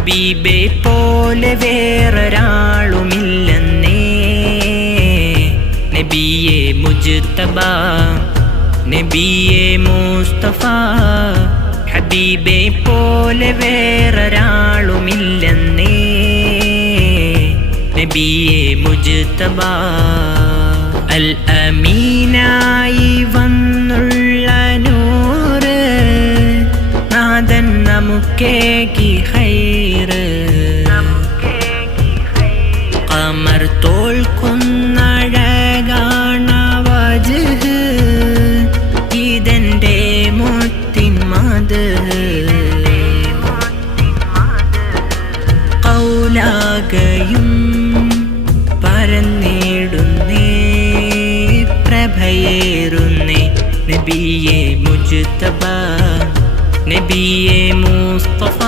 ഹബീബെ പോലെ വേറൊരാളുമില്ലെന്നേ. നബിയെ മുജ്തബ നബിയെ മുസ്തഫ, ഹബീബെ പോലെ വേറൊരാളുമില്ലെന്നേ. നബിയെ മുജ്തബ അൽ അമീനായി വന്നുള്ള നൂറ്, നാഥൻ നമുക്കേകി ഖൈറ്. ഖമർ തോൽക്കുന്നഴകാണ വജ്ഹ്, ഇതെന്റെ മുത്തിൻ മദ്ഹ്. ഖൗലാകയും പരന്നിടുന്നേ, പ്രഭയേറുന്നേ. നബിയെ മുജ്തബ നബിയെ മുസ്തഫ,